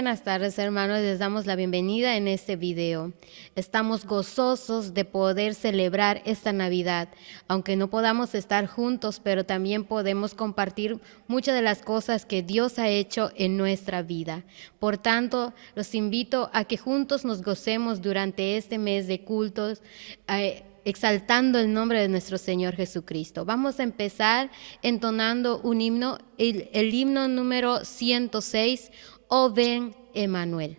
buenas tardes, hermanos. Les damos la bienvenida en este video. Estamos gozosos de poder celebrar esta Navidad, aunque no podamos estar juntos, pero también podemos compartir muchas de las cosas que Dios ha hecho en nuestra vida. Por tanto, los invito a que juntos nos gocemos durante este mes de cultos, exaltando el nombre de nuestro Señor Jesucristo. Vamos a empezar entonando un himno, el himno número 106, Oh ven, Emmanuel.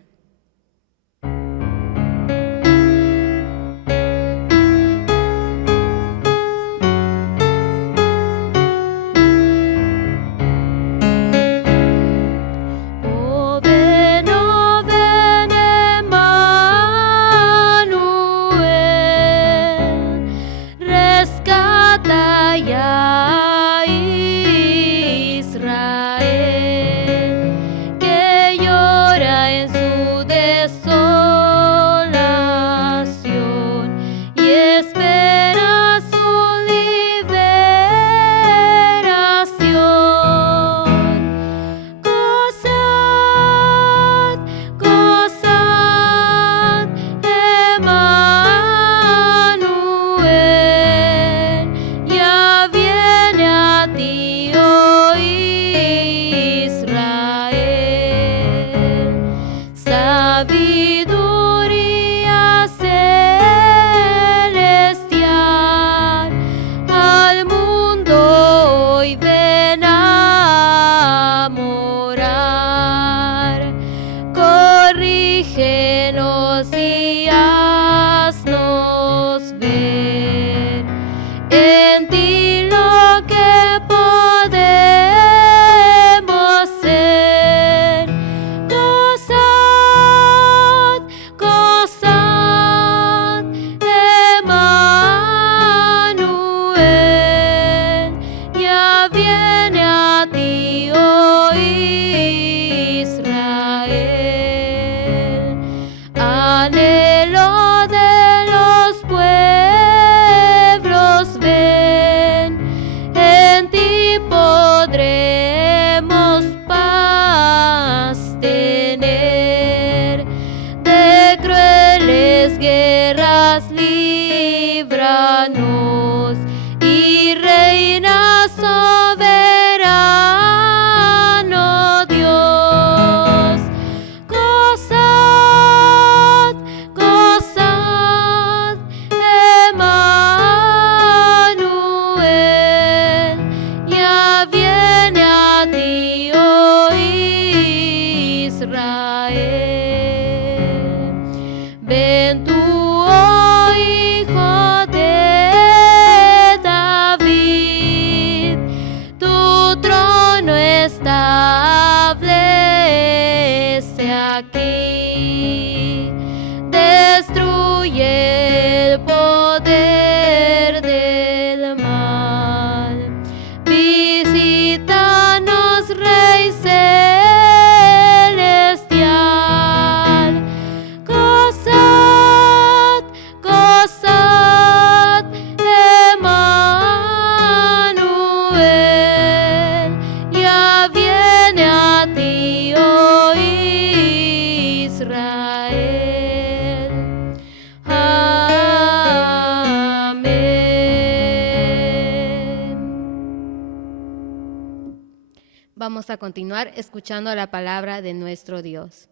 Vamos a continuar escuchando la palabra de nuestro Dios.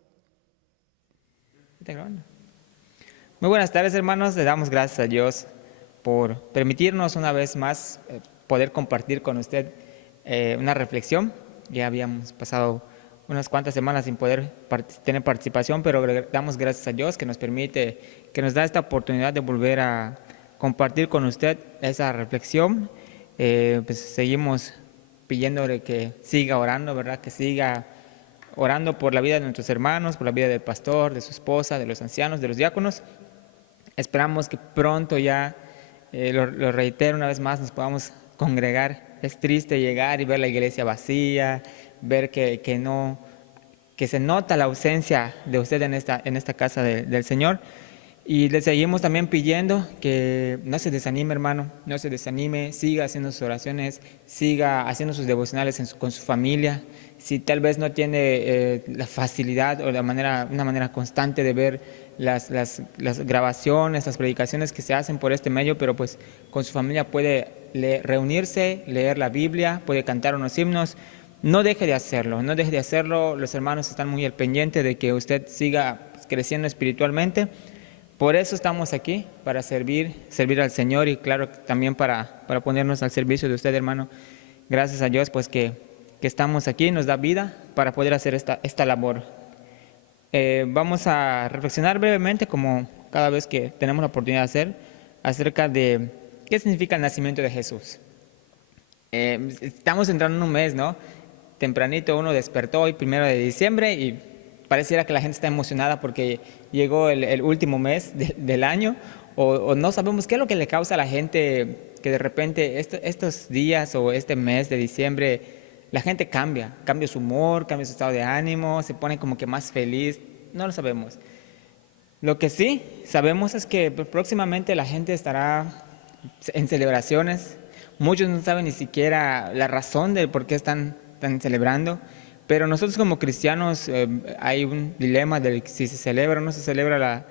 Muy buenas tardes, hermanos. Le damos gracias a Dios por permitirnos una vez más poder compartir con usted una reflexión. Ya habíamos pasado unas cuantas semanas sin poder tener participación, pero le damos gracias a Dios que nos permite, que nos da esta oportunidad de volver a compartir con usted esa reflexión. Pues seguimos pidiéndole que siga orando, ¿verdad? Que siga orando por la vida de nuestros hermanos, por la vida del pastor, de su esposa, de los ancianos, de los diáconos. Esperamos que pronto ya, lo reitero una vez más, nos podamos congregar. Es triste llegar y ver la iglesia vacía, ver que se nota la ausencia de usted en esta casa del Señor. Y le seguimos también pidiendo que no se desanime, hermano, no se desanime, siga haciendo sus oraciones, siga haciendo sus devocionales con su familia. Si tal vez no tiene la facilidad o una manera constante de ver las grabaciones, las predicaciones que se hacen por este medio, pero pues con su familia puede reunirse, leer la Biblia, puede cantar unos himnos. No deje de hacerlo, no deje de hacerlo. Los hermanos están muy al pendiente de que usted siga creciendo espiritualmente. Por eso estamos aquí, para servir al Señor y claro, también para ponernos al servicio de usted, hermano. Gracias a Dios, pues que estamos aquí, nos da vida para poder hacer esta labor. Vamos a reflexionar brevemente, como cada vez que tenemos la oportunidad de hacer, acerca de qué significa el nacimiento de Jesús. Estamos entrando en un mes, ¿no? Tempranito uno despertó hoy, 1 de diciembre, y pareciera que la gente está emocionada porque llegó el último mes del año, o no sabemos qué es lo que le causa a la gente que de repente estos días o este mes de diciembre la gente cambia su humor, cambia su estado de ánimo, se pone como que más feliz, no lo sabemos. Lo que sí sabemos es que próximamente la gente estará en celebraciones, muchos no saben ni siquiera la razón de por qué están celebrando. Pero nosotros como cristianos hay un dilema de si se celebra o no se celebra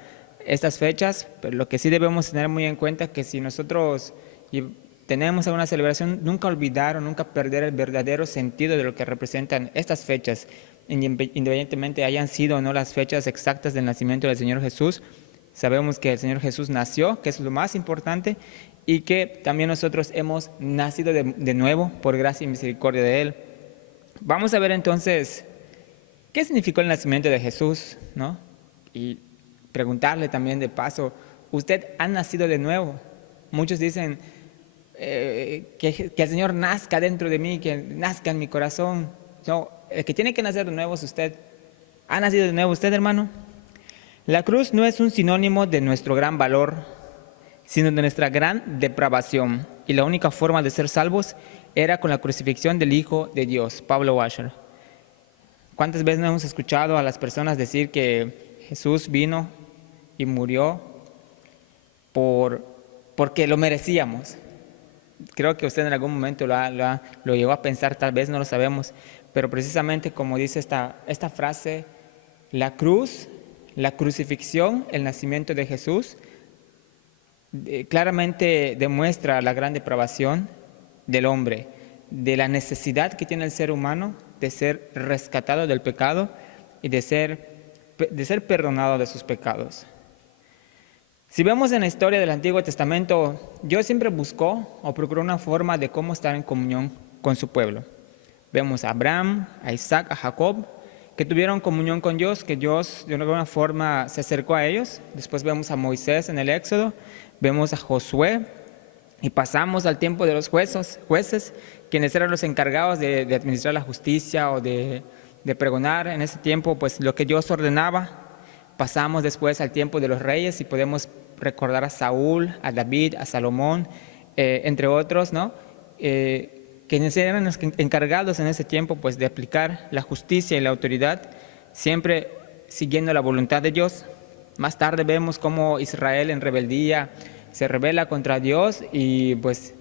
estas fechas, pero lo que sí debemos tener muy en cuenta es que si nosotros tenemos alguna celebración, nunca olvidar o nunca perder el verdadero sentido de lo que representan estas fechas, independientemente hayan sido o no las fechas exactas del nacimiento del Señor Jesús. Sabemos que el Señor Jesús nació, que es lo más importante, y que también nosotros hemos nacido de nuevo por gracia y misericordia de Él. Vamos a ver entonces qué significó el nacimiento de Jesús, ¿no? Y preguntarle también de paso, ¿usted ha nacido de nuevo? Muchos dicen que el Señor nazca dentro de mí, que nazca en mi corazón. No, el que tiene que nacer de nuevo es usted. ¿Ha nacido de nuevo usted, hermano? La cruz no es un sinónimo de nuestro gran valor, sino de nuestra gran depravación. Y la única forma de ser salvos era con la crucifixión del Hijo de Dios. Pablo Washer. ¿Cuántas veces no hemos escuchado a las personas decir que Jesús vino y murió porque lo merecíamos? Creo que usted en algún momento lo llegó a pensar, tal vez no lo sabemos, pero precisamente como dice esta frase, la cruz, la crucifixión, el nacimiento de Jesús, claramente demuestra la gran depravación del hombre, de la necesidad que tiene el ser humano de ser rescatado del pecado y de ser perdonado de sus pecados. Si vemos en la historia del Antiguo Testamento, Dios siempre buscó o procuró una forma de cómo estar en comunión con su pueblo. Vemos a Abraham, a Isaac, a Jacob, que tuvieron comunión con Dios, que Dios de alguna forma se acercó a ellos. Después vemos a Moisés en el Éxodo, vemos a Josué, y pasamos al tiempo de los jueces, quienes eran los encargados de administrar la justicia o de pregonar en ese tiempo pues lo que Dios ordenaba. Pasamos después al tiempo de los reyes y podemos recordar a Saúl, a David, a Salomón, entre otros, ¿no? Quienes eran los encargados en ese tiempo pues de aplicar la justicia y la autoridad, siempre siguiendo la voluntad de Dios. Más tarde vemos cómo Israel en rebeldía se rebela contra Dios y pues,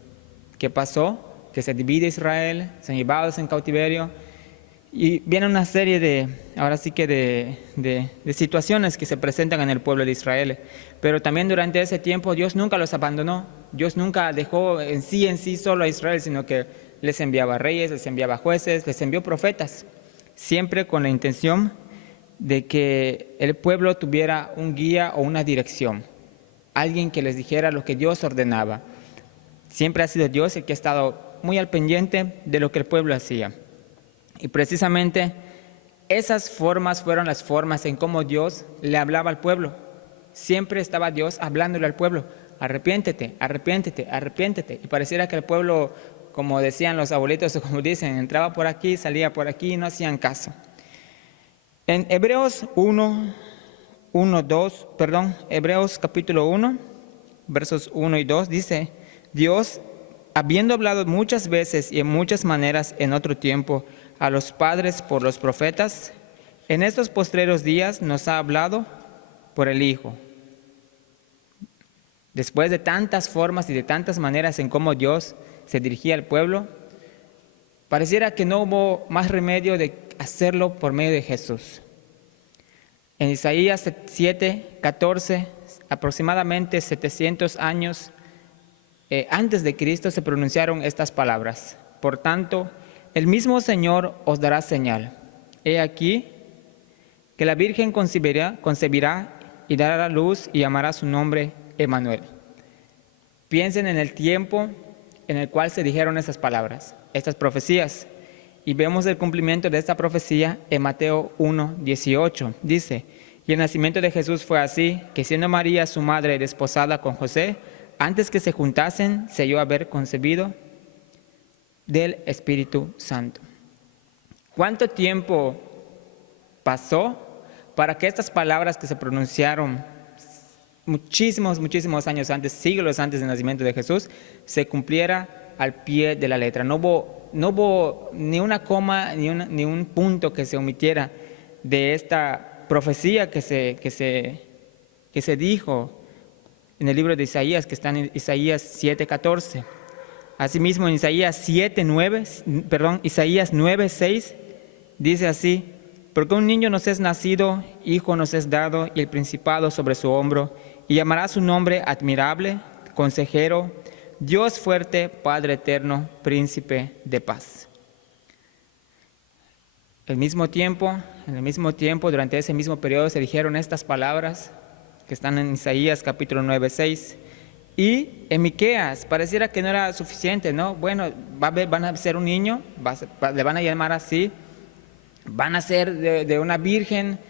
¿qué pasó? Que se divide Israel, son llevados en cautiverio y viene una serie de situaciones que se presentan en el pueblo de Israel. Pero también durante ese tiempo Dios nunca los abandonó, Dios nunca dejó en sí solo a Israel, sino que les enviaba reyes, les enviaba jueces, les envió profetas, siempre con la intención de que el pueblo tuviera un guía o una dirección, alguien que les dijera lo que Dios ordenaba. Siempre ha sido Dios el que ha estado muy al pendiente de lo que el pueblo hacía. Y precisamente esas formas fueron las formas en cómo Dios le hablaba al pueblo. Siempre estaba Dios hablándole al pueblo, arrepiéntete, arrepiéntete, arrepiéntete. Y pareciera que el pueblo, como decían los abuelitos o como dicen, entraba por aquí, salía por aquí y no hacían caso. En Hebreos capítulo 1, versos 1 y 2 dice, Dios, habiendo hablado muchas veces y en muchas maneras en otro tiempo a los padres por los profetas, en estos postreros días nos ha hablado por el Hijo, Después de tantas formas y de tantas maneras en cómo Dios se dirigía al pueblo, pareciera que no hubo más remedio de hacerlo por medio de Jesús. En Isaías 7:14, aproximadamente 700 años antes de Cristo se pronunciaron estas palabras. Por tanto, el mismo Señor os dará señal. He aquí que la Virgen concebirá y dará a luz y llamará su nombre Emmanuel. Piensen en el tiempo en el cual se dijeron estas palabras, estas profecías. Y vemos el cumplimiento de esta profecía en Mateo 1:18. Dice, y el nacimiento de Jesús fue así, que siendo María su madre desposada con José, antes que se juntasen, se halló haber concebido del Espíritu Santo. ¿Cuánto tiempo pasó para que estas palabras que se pronunciaron muchísimos años antes, siglos antes del nacimiento de Jesús, se cumpliera al pie de la letra? No hubo ni una coma ni un punto que se omitiera de esta profecía que se dijo en el libro de Isaías, que está en Isaías 7:14. Asimismo, en Isaías 9:6 dice así, porque un niño nos es nacido, hijo nos es dado, y el principado sobre su hombro, y llamará su nombre admirable, consejero, Dios fuerte, Padre eterno, príncipe de paz. En el mismo tiempo, durante ese mismo periodo se dijeron estas palabras que están en Isaías capítulo 9:6. Y en Miqueas pareciera que no era suficiente, ¿no? Bueno, van a ser un niño, le van a llamar así, van a ser de una virgen.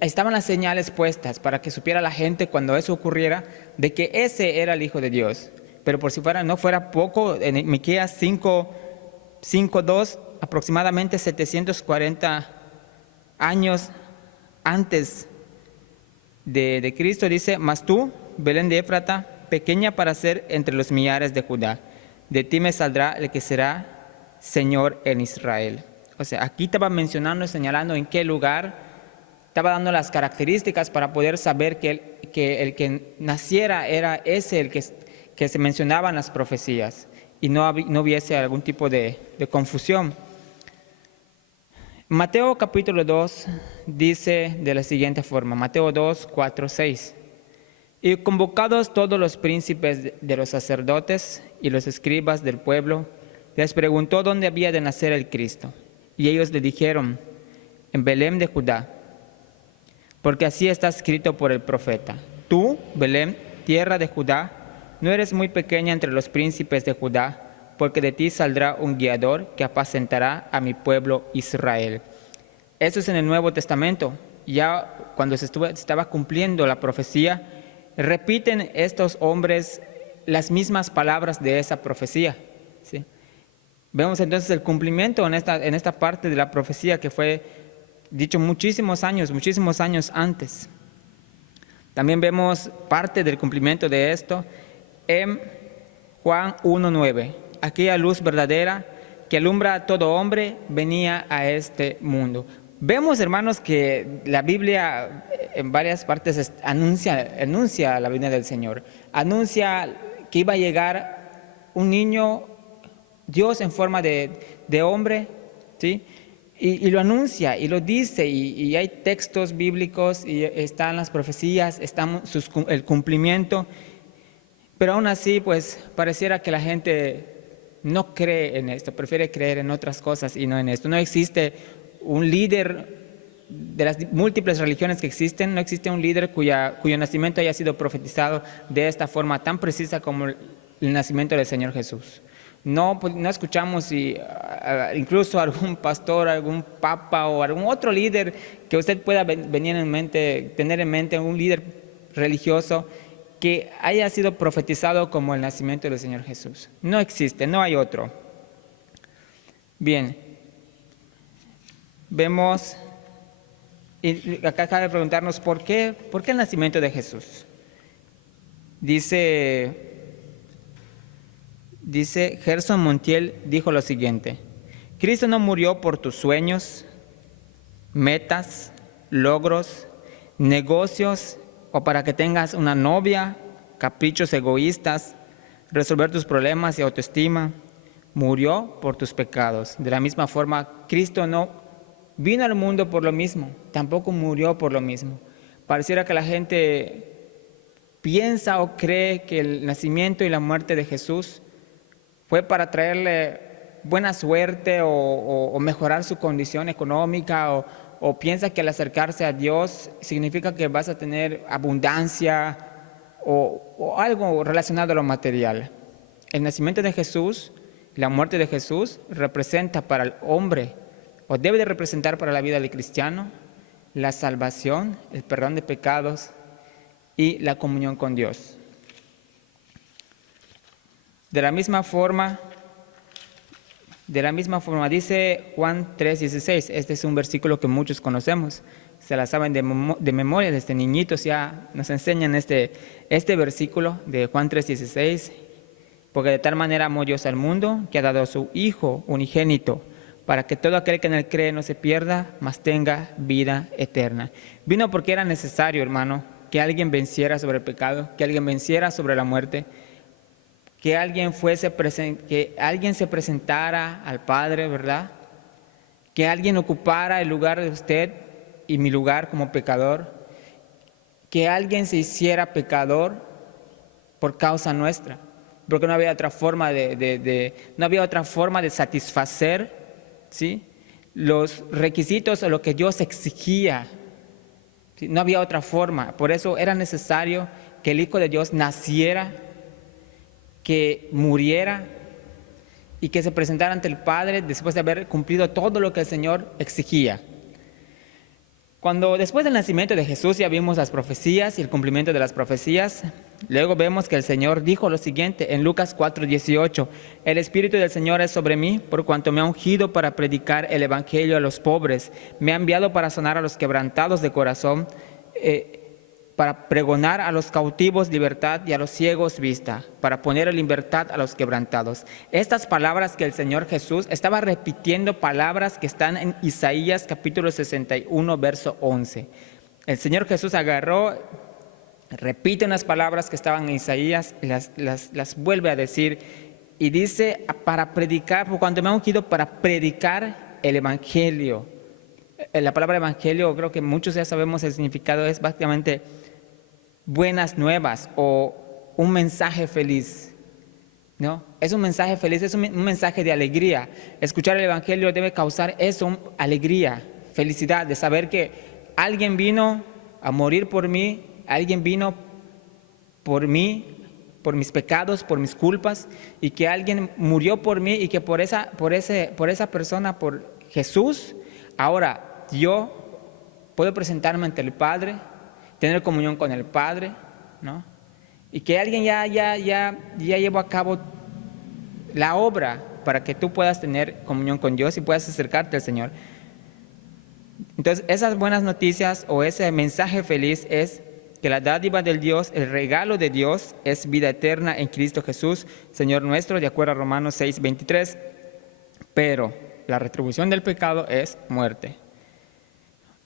Estaban las señales puestas para que supiera la gente cuando eso ocurriera de que ese era el Hijo de Dios. Pero por si no fuera poco, en Miqueas 5:2, aproximadamente 740 años antes de Cristo, dice, mas tú, Belén de Éfrata, pequeña para ser entre los millares de Judá, de ti me saldrá el que será Señor en Israel. O sea, aquí estaba mencionando y señalando en qué lugar, estaba dando las características para poder saber que el que naciera era ese el que se mencionaba en las profecías y no hubiese algún tipo de confusión. Mateo capítulo 2 dice de la siguiente forma, Mateo 2:4-6. Y convocados todos los príncipes de los sacerdotes y los escribas del pueblo, les preguntó dónde había de nacer el Cristo. Y ellos le dijeron, en Belén de Judá, porque así está escrito por el profeta. Tú, Belén, tierra de Judá, no eres muy pequeña entre los príncipes de Judá, porque de ti saldrá un guiador que apacentará a mi pueblo Israel. Eso es en el Nuevo Testamento. Ya cuando se estaba cumpliendo la profecía, repiten estos hombres las mismas palabras de esa profecía, ¿sí? Vemos entonces el cumplimiento en esta parte de la profecía que fue dicho muchísimos años antes. También vemos parte del cumplimiento de esto en Juan 1:9. Aquella luz verdadera que alumbra a todo hombre venía a este mundo. Vemos, hermanos, que la Biblia en varias partes anuncia la venida del Señor. Anuncia que iba a llegar un niño, Dios en forma de hombre, ¿sí? Y lo anuncia y lo dice, y hay textos bíblicos, y están las profecías, está el cumplimiento. Pero aún así, pues, pareciera que la gente no cree en esto, prefiere creer en otras cosas y no en esto. No existe un líder de las múltiples religiones que existen, no existe un líder cuyo nacimiento haya sido profetizado de esta forma tan precisa como el nacimiento del Señor Jesús. No escuchamos incluso algún pastor, algún papa o algún otro líder que usted pueda tener en mente, un líder religioso que haya sido profetizado como el nacimiento del Señor Jesús. No existe, no hay otro. Bien, vemos, y acá cabe preguntarnos ¿por qué el nacimiento de Jesús? Dice Gerson Montiel, dijo lo siguiente: Cristo no murió por tus sueños, metas, logros, negocios, o para que tengas una novia caprichos egoístas, resolver tus problemas y autoestima. Murió por tus pecados. De la misma forma, Cristo no vino al mundo por lo mismo, tampoco murió por lo mismo. Pareciera que la gente piensa o cree que el nacimiento y la muerte de Jesús fue para traerle buena suerte o mejorar su condición económica o piensa que al acercarse a Dios significa que vas a tener abundancia o algo relacionado a lo material. El nacimiento de Jesús, la muerte de Jesús representa para el hombre o debe de representar para la vida del cristiano la salvación, el perdón de pecados y la comunión con Dios. De la misma forma dice Juan 3:16, este es un versículo que muchos conocemos, se la saben de memoria, desde niñitos ya nos enseñan este versículo de Juan 3:16, porque de tal manera amó Dios al mundo que ha dado a su Hijo unigénito, para que todo aquel que en él cree no se pierda, mas tenga vida eterna. Vino porque era necesario, hermano, que alguien venciera sobre el pecado, que alguien venciera sobre la muerte, que alguien se presentara al Padre, ¿verdad? Que alguien ocupara el lugar de usted y mi lugar como pecador, que alguien se hiciera pecador por causa nuestra, porque no había otra forma de satisfacer, ¿sí?, los requisitos o lo que Dios exigía. ¿Sí? No había otra forma. Por eso era necesario que el Hijo de Dios naciera, que muriera y que se presentara ante el Padre después de haber cumplido todo lo que el Señor exigía. Después del nacimiento de Jesús ya vimos las profecías y el cumplimiento de las profecías. Luego vemos que el Señor dijo lo siguiente en Lucas 4:18: el Espíritu del Señor es sobre mí, por cuanto me ha ungido para predicar el Evangelio a los pobres, me ha enviado para sanar a los quebrantados de corazón, para pregonar a los cautivos libertad y a los ciegos vista, para poner en libertad a los quebrantados. Estas palabras que el Señor Jesús estaba repitiendo, palabras que están en Isaías capítulo 61, verso 11. El Señor Jesús agarró, repite unas palabras que estaban en Isaías, las vuelve a decir y dice, para predicar, por cuanto me ha ungido para predicar el Evangelio. La palabra Evangelio, creo que muchos ya sabemos el significado, es básicamente buenas nuevas o un mensaje feliz, ¿no? Es un mensaje feliz, es un mensaje de alegría. Escuchar el Evangelio debe causar eso, alegría, felicidad, de saber que alguien vino a morir por mí, alguien vino por mí, por mis pecados, por mis culpas, y que alguien murió por mí y que por esa persona, por Jesús, ahora yo puedo presentarme ante el Padre, tener comunión con el Padre, ¿no? Y que alguien ya llevó a cabo la obra para que tú puedas tener comunión con Dios y puedas acercarte al Señor. Entonces, esas buenas noticias o ese mensaje feliz es que la dádiva del Dios, el regalo de Dios, es vida eterna en Cristo Jesús, Señor nuestro, de acuerdo a Romanos 6:23. Pero la retribución del pecado es muerte.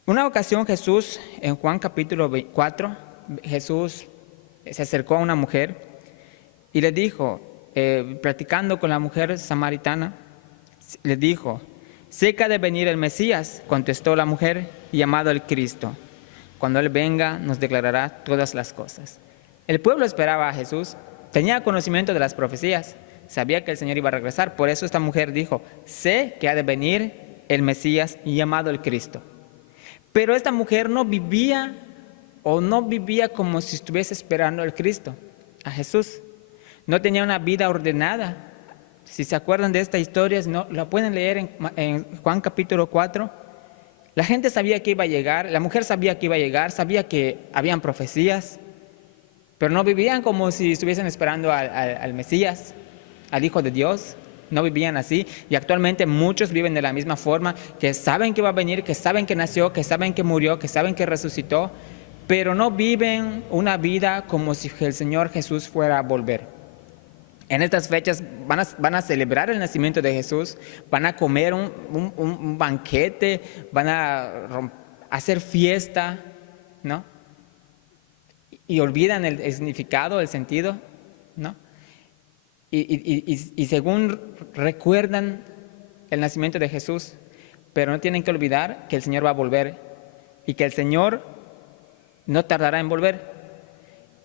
Una ocasión Jesús, en Juan capítulo 4, Jesús se acercó a una mujer y le dijo, platicando con la mujer samaritana, le dijo: sé que ha de venir el Mesías, contestó la mujer, llamado el Cristo. Cuando Él venga, nos declarará todas las cosas. El pueblo esperaba a Jesús, tenía conocimiento de las profecías, sabía que el Señor iba a regresar. Por eso esta mujer dijo: sé que ha de venir el Mesías, llamado el Cristo. Pero esta mujer no vivía como si estuviese esperando al Cristo, a Jesús. No tenía una vida ordenada. Si se acuerdan de esta historia, no, la pueden leer en Juan capítulo 4. La gente sabía que iba a llegar, la mujer sabía que iba a llegar, sabía que habían profecías, pero no vivían como si estuviesen esperando al Mesías, al Hijo de Dios. No vivían así, y actualmente muchos viven de la misma forma, que saben que va a venir, que saben que nació, que saben que murió, que saben que resucitó, pero no viven una vida como si el Señor Jesús fuera a volver. En estas fechas van a celebrar el nacimiento de Jesús, van a comer un banquete, van a hacer fiesta, ¿no? y olvidan el significado, el sentido, ¿no? Y según recuerdan el nacimiento de Jesús, pero no tienen que olvidar que el Señor va a volver y que el Señor no tardará en volver.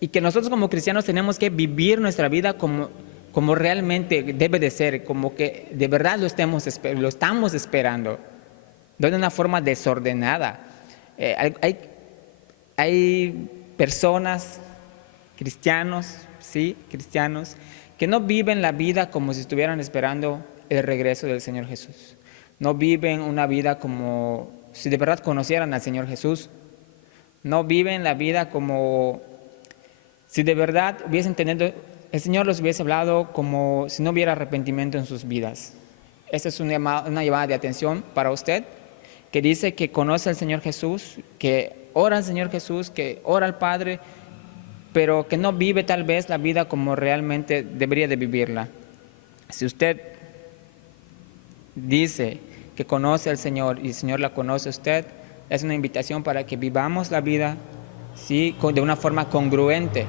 Y que nosotros como cristianos tenemos que vivir nuestra vida como realmente debe de ser, como que de verdad lo estamos esperando, no de una forma desordenada. Hay personas, cristianos, ¿sí? Cristianos, que no viven la vida como si estuvieran esperando el regreso del Señor Jesús. No viven una vida como si de verdad conocieran al Señor Jesús. No viven la vida como si de verdad hubiesen tenido, el Señor los hubiese hablado como si no hubiera arrepentimiento en sus vidas. Esta es una llamada de atención para usted, que dice que conoce al Señor Jesús, que ora al Señor Jesús, que ora al Padre, pero que no vive tal vez la vida como realmente debería de vivirla. Si usted dice que conoce al Señor y el Señor la conoce a usted, es una invitación para que vivamos la vida, ¿sí?, de una forma congruente.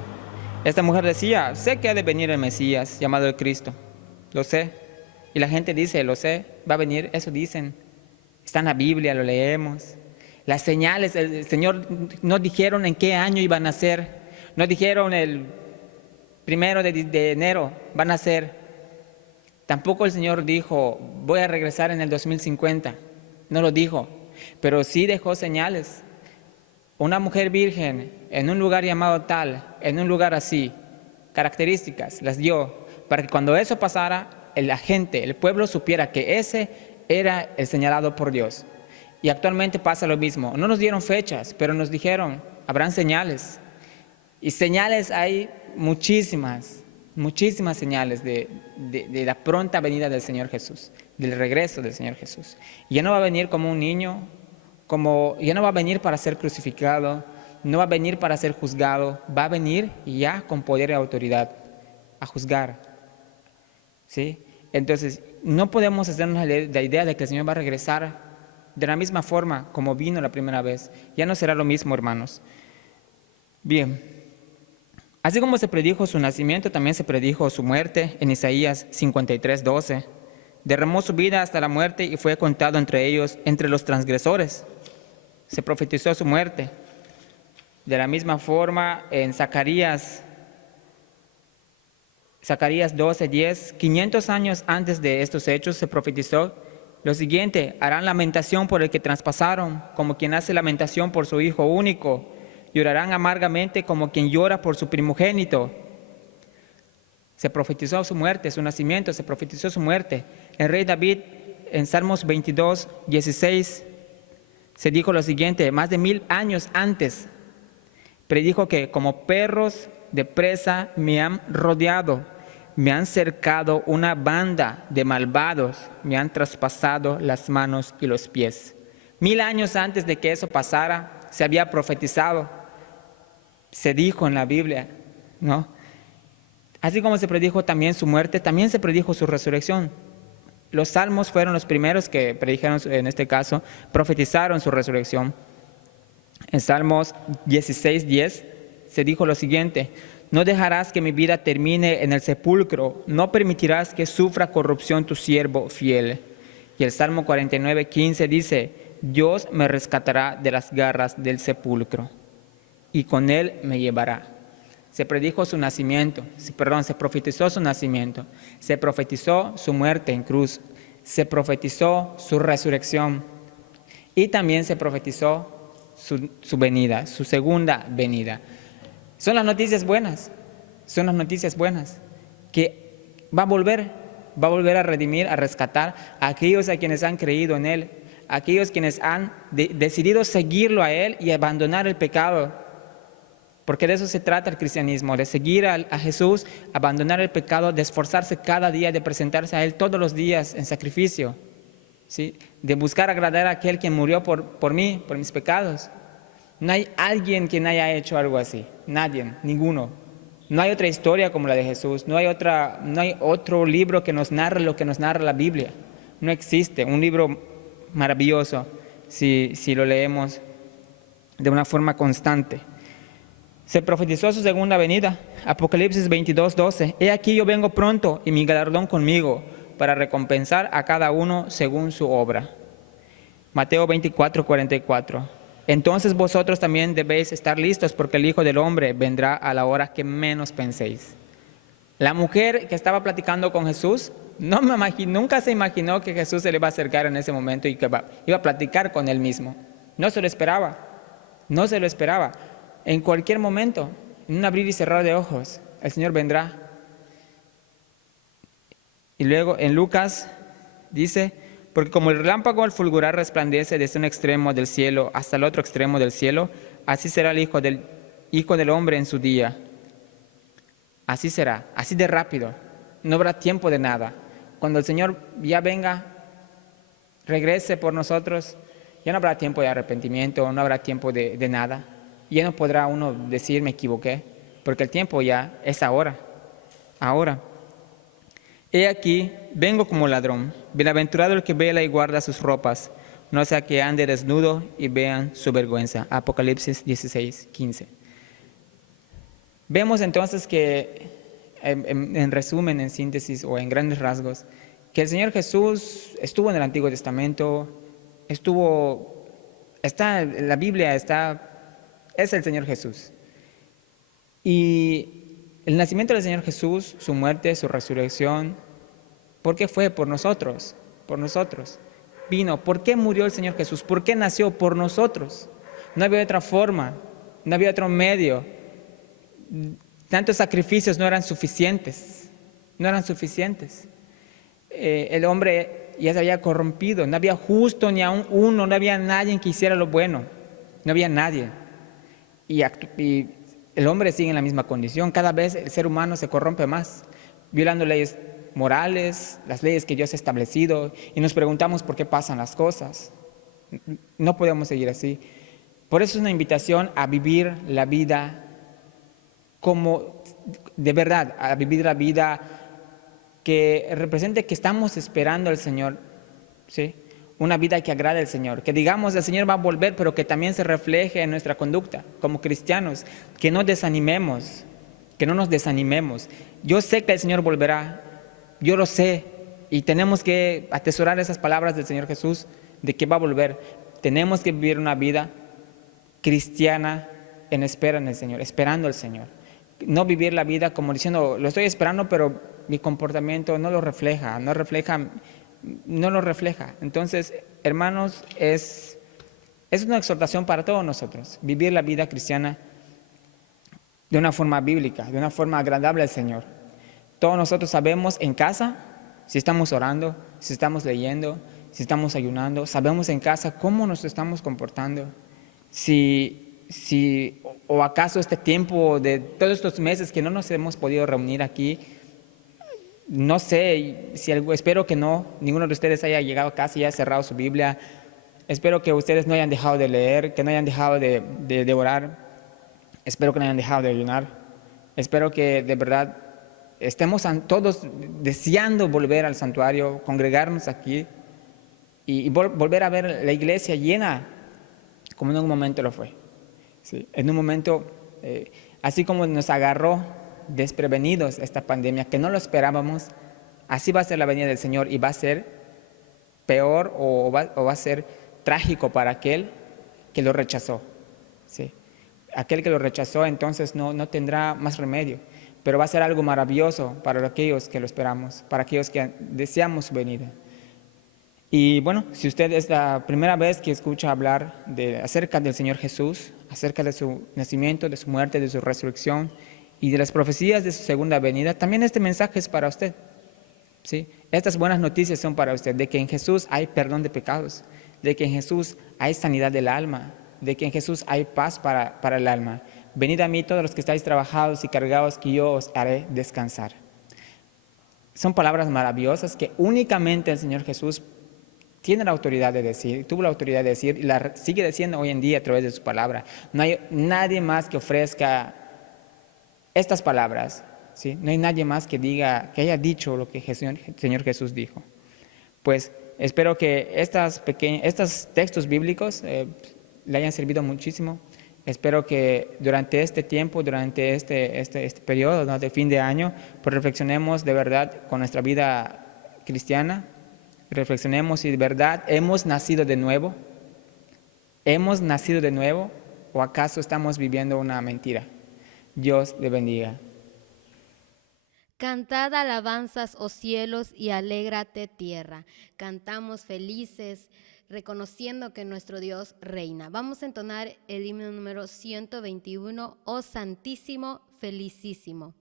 Esta mujer decía, sé que ha de venir el Mesías, llamado el Cristo, lo sé. Y la gente dice, lo sé, va a venir, eso dicen. Está en la Biblia, lo leemos. Las señales, el Señor no dijeron en qué año iban a ser, no dijeron el 1 de enero van a ser. Tampoco el Señor dijo, voy a regresar en el 2050, no lo dijo, pero sí dejó señales. Una mujer virgen en un lugar llamado tal, en un lugar así, características las dio para que cuando eso pasara, la gente, el pueblo supiera que ese era el señalado por Dios. Y actualmente pasa lo mismo. No nos dieron fechas, pero nos dijeron, habrán señales. Y señales hay muchísimas señales de la pronta venida del Señor Jesús, del regreso del Señor Jesús. Y ya no va a venir como un niño, ya no va a venir para ser crucificado, no va a venir para ser juzgado, va a venir ya con poder y autoridad a juzgar, ¿sí? Entonces, no podemos hacernos la idea de que el Señor va a regresar de la misma forma como vino la primera vez. Ya no será lo mismo, hermanos. Bien, así como se predijo su nacimiento, también se predijo su muerte en Isaías 53:12. Derramó su vida hasta la muerte y fue contado entre ellos, entre los transgresores. Se profetizó su muerte. De la misma forma, en Zacarías 12:10, 500 años antes de estos hechos, se profetizó lo siguiente: harán lamentación por el que traspasaron, como quien hace lamentación por su hijo único. Llorarán amargamente como quien llora por su primogénito. Se profetizó su muerte, su nacimiento, se profetizó su muerte. El rey David, en Salmos 22:16, se dijo lo siguiente: más de 1000 años antes, predijo que como perros de presa me han rodeado, me han cercado una banda de malvados, me han traspasado las manos y los pies. 1000 años antes de que eso pasara, se había profetizado, se dijo en la Biblia, ¿no? Así como se predijo también su muerte, también se predijo su resurrección. Los salmos fueron los primeros que predijeron, en este caso, profetizaron su resurrección. En Salmos 16:10 se dijo lo siguiente: no dejarás que mi vida termine en el sepulcro, no permitirás que sufra corrupción tu siervo fiel. Y el Salmo 49:15 dice: Dios me rescatará de las garras del sepulcro, y con él me llevará. Se predijo su nacimiento, se profetizó su nacimiento, se profetizó su muerte en cruz, se profetizó su resurrección y también se profetizó su venida, su segunda venida. Son las noticias buenas, que va a volver a redimir, a rescatar a aquellos a quienes han creído en Él, a aquellos quienes han decidido seguirlo a Él y abandonar el pecado. Porque de eso se trata el cristianismo, de seguir a Jesús, abandonar el pecado, de esforzarse cada día, de presentarse a Él todos los días en sacrificio, ¿sí? De buscar agradar a aquel quien murió por mí, por mis pecados. No hay alguien quien haya hecho algo así, nadie, ninguno. No hay otra historia como la de Jesús, no hay otro libro que nos narre lo que nos narra la Biblia. No existe un libro maravilloso si lo leemos de una forma constante. Se profetizó su segunda venida. Apocalipsis 22:12. He aquí yo vengo pronto y mi galardón conmigo para recompensar a cada uno según su obra. Mateo 24:44. Entonces vosotros también debéis estar listos porque el Hijo del Hombre vendrá a la hora que menos penséis. La mujer que estaba platicando con Jesús nunca se imaginó que Jesús se le iba a acercar en ese momento y que iba a platicar con él mismo. No se lo esperaba, no se lo esperaba. En cualquier momento, en un abrir y cerrar de ojos, el Señor vendrá. Y luego en Lucas dice, porque como el relámpago al fulgurar resplandece desde un extremo del cielo hasta el otro extremo del cielo, así será el Hijo del Hombre en su día. Así será, así de rápido, no habrá tiempo de nada. Cuando el Señor ya venga, regrese por nosotros, ya no habrá tiempo de arrepentimiento, no habrá tiempo de nada. Ya no podrá uno decir me equivoqué, porque el tiempo ya es ahora. Ahora. He aquí, vengo como ladrón. Bienaventurado el que vela y guarda sus ropas, no sea que ande desnudo y vean su vergüenza. Apocalipsis 16:15. Vemos entonces que, en resumen, en síntesis o en grandes rasgos, que el Señor Jesús estuvo en el Antiguo Testamento, está en la Biblia, es el Señor Jesús. Y el nacimiento del Señor Jesús, su muerte, su resurrección, ¿por qué fue? Por nosotros, por nosotros. Vino, ¿por qué murió el Señor Jesús? ¿Por qué nació? Por nosotros. No había otra forma, no había otro medio. Tantos sacrificios no eran suficientes, no eran suficientes. El hombre ya se había corrompido, no había justo ni aún uno, no había nadie que hiciera lo bueno, no había nadie. Y el hombre sigue en la misma condición, cada vez el ser humano se corrompe más, violando leyes morales, las leyes que Dios ha establecido, y nos preguntamos por qué pasan las cosas. No podemos seguir así. Por eso es una invitación a vivir la vida como de verdad, a vivir la vida que represente que estamos esperando al Señor, ¿sí? Una vida que agrade al Señor, que digamos el Señor va a volver, pero que también se refleje en nuestra conducta como cristianos, que no desanimemos, que no nos desanimemos. Yo sé que el Señor volverá, yo lo sé, y tenemos que atesorar esas palabras del Señor Jesús de que va a volver. Tenemos que vivir una vida cristiana en espera en el Señor, esperando al Señor. No vivir la vida como diciendo, lo estoy esperando, pero mi comportamiento no lo refleja. Entonces, hermanos, es una exhortación para todos nosotros, vivir la vida cristiana de una forma bíblica, de una forma agradable al Señor. Todos nosotros sabemos en casa, si estamos orando, si estamos leyendo, si estamos ayunando, sabemos en casa cómo nos estamos comportando. O acaso este tiempo de todos estos meses que no nos hemos podido reunir aquí, no sé, espero que ninguno de ustedes haya llegado a casa y haya cerrado su Biblia. Espero que ustedes no hayan dejado de leer, que no hayan dejado de orar. Espero que no hayan dejado de ayunar. Espero que de verdad estemos todos deseando volver al santuario, congregarnos aquí y volver a ver la iglesia llena como en un momento lo fue. Sí, en un momento, así como nos agarró desprevenidos esta pandemia, que no lo esperábamos, así va a ser la venida del Señor y va a ser peor o va a ser trágico para aquel que lo rechazó. ¿Sí? Aquel que lo rechazó entonces no tendrá más remedio, pero va a ser algo maravilloso para aquellos que lo esperamos, para aquellos que deseamos su venida. Y bueno, si usted es la primera vez que escucha hablar acerca del Señor Jesús, acerca de su nacimiento, de su muerte, de su resurrección y de las profecías de su segunda venida, también este mensaje es para usted. ¿Sí? Estas buenas noticias son para usted, de que en Jesús hay perdón de pecados, de que en Jesús hay sanidad del alma, de que en Jesús hay paz para el alma. Venid a mí todos los que estáis trabajados y cargados, que yo os haré descansar. Son palabras maravillosas que únicamente el Señor Jesús tiene la autoridad de decir, tuvo la autoridad de decir y la sigue diciendo hoy en día a través de su palabra. No hay nadie más que ofrezca estas palabras, ¿sí? No hay nadie más que haya dicho lo que el Señor Jesús dijo. Pues espero que estos textos bíblicos le hayan servido muchísimo. espero que durante este tiempo, durante este periodo, ¿no?, de fin de año, pues reflexionemos de verdad con nuestra vida cristiana, reflexionemos si de verdad hemos nacido de nuevo. ¿Hemos nacido de nuevo o acaso estamos viviendo una mentira? Dios le bendiga. Cantad alabanzas, oh cielos, y alégrate tierra. Cantamos felices, reconociendo que nuestro Dios reina. Vamos a entonar el himno número 121, oh Santísimo, Felicísimo.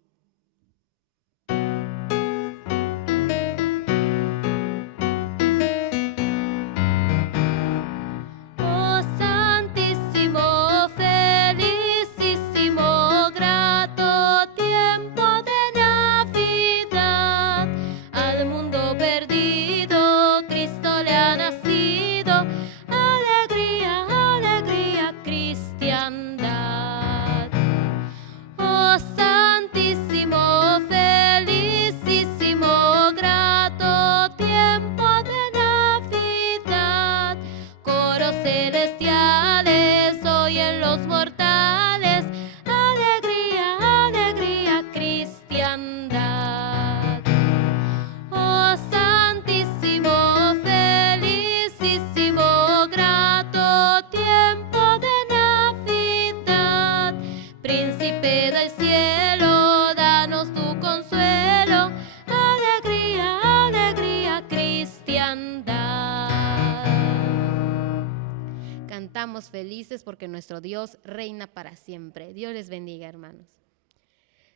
Cantamos felices porque nuestro Dios reina para siempre. Dios les bendiga, hermanos.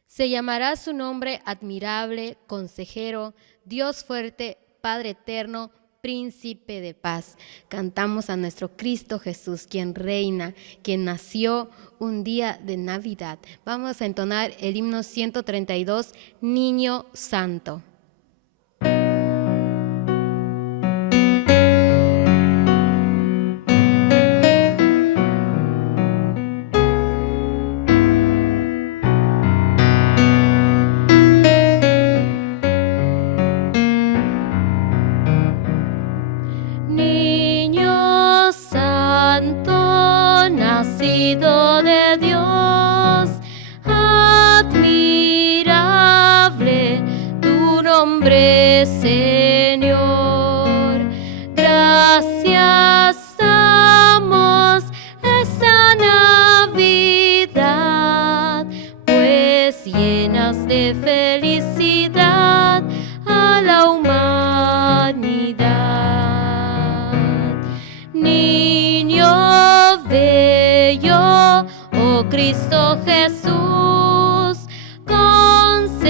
Se llamará su nombre admirable, consejero, Dios fuerte, Padre eterno, príncipe de paz. Cantamos a nuestro Cristo Jesús, quien reina, quien nació un día de Navidad. Vamos a entonar el himno 132, Niño Santo. De Dios, admirable tu nombre, Señor. Gracias damos esta Navidad, pues llenas de felicidad a la humanidad. Niño bello, oh Cristo Jesús, consejero,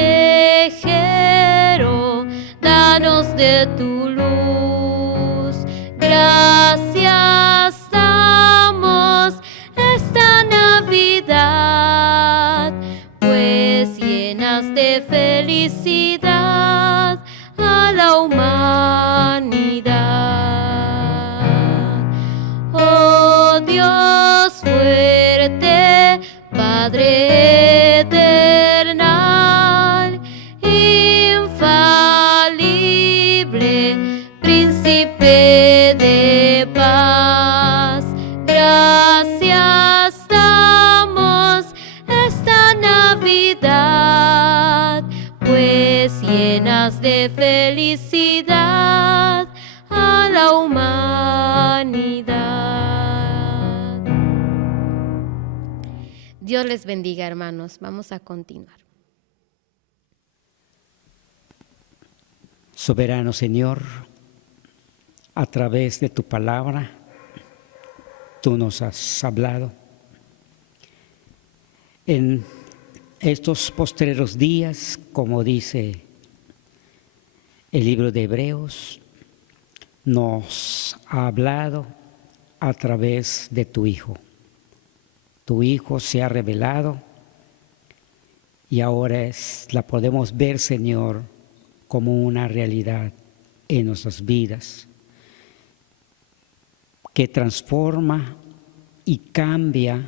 danos de tu luz. Gracias damos esta Navidad, pues llenas de felicidad a la humanidad. Oh Dios fuerte, Padre eternal, infalible, príncipe de paz. Gracias damos esta Navidad, pues llenas de felicidad a la humanidad. Dios les bendiga, hermanos. Vamos a continuar. Soberano Señor, a través de tu palabra, tú nos has hablado. En estos postreros días, como dice el libro de Hebreos, nos ha hablado a través de tu Hijo. Tu Hijo se ha revelado y ahora la podemos ver, Señor, como una realidad en nuestras vidas, que transforma y cambia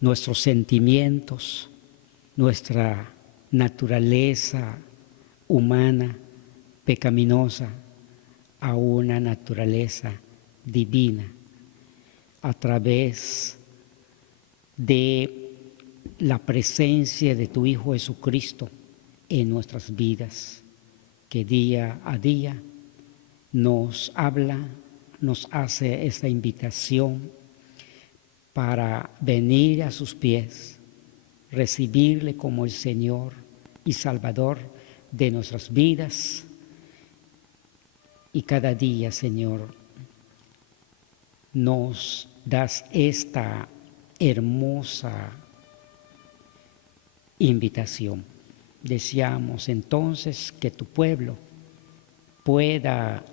nuestros sentimientos, nuestra naturaleza humana, pecaminosa, a una naturaleza divina, a través de la presencia de tu Hijo Jesucristo en nuestras vidas, que día a día nos habla, nos hace esta invitación para venir a sus pies, recibirle como el Señor y Salvador de nuestras vidas. Y cada día, Señor, nos das esta hermosa invitación. Deseamos entonces que tu pueblo pueda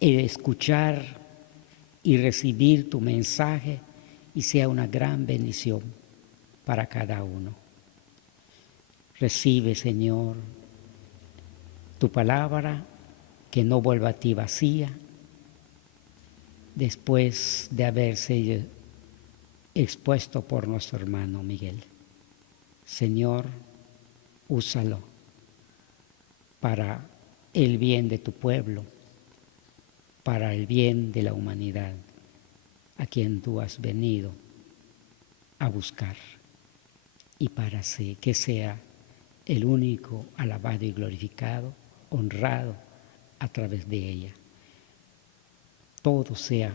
escuchar y recibir tu mensaje y sea una gran bendición para cada uno. Recibe, Señor, tu palabra, que no vuelva a ti vacía, después de haberse expuesto por nuestro hermano Miguel. Señor, úsalo para el bien de tu pueblo, para el bien de la humanidad, a quien tú has venido a buscar, y para que sea el único alabado y glorificado, honrado a través de ella. Todo sea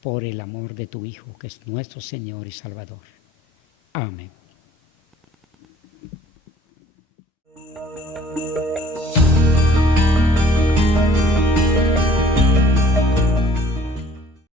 por el amor de tu Hijo, que es nuestro Señor y Salvador. Amén.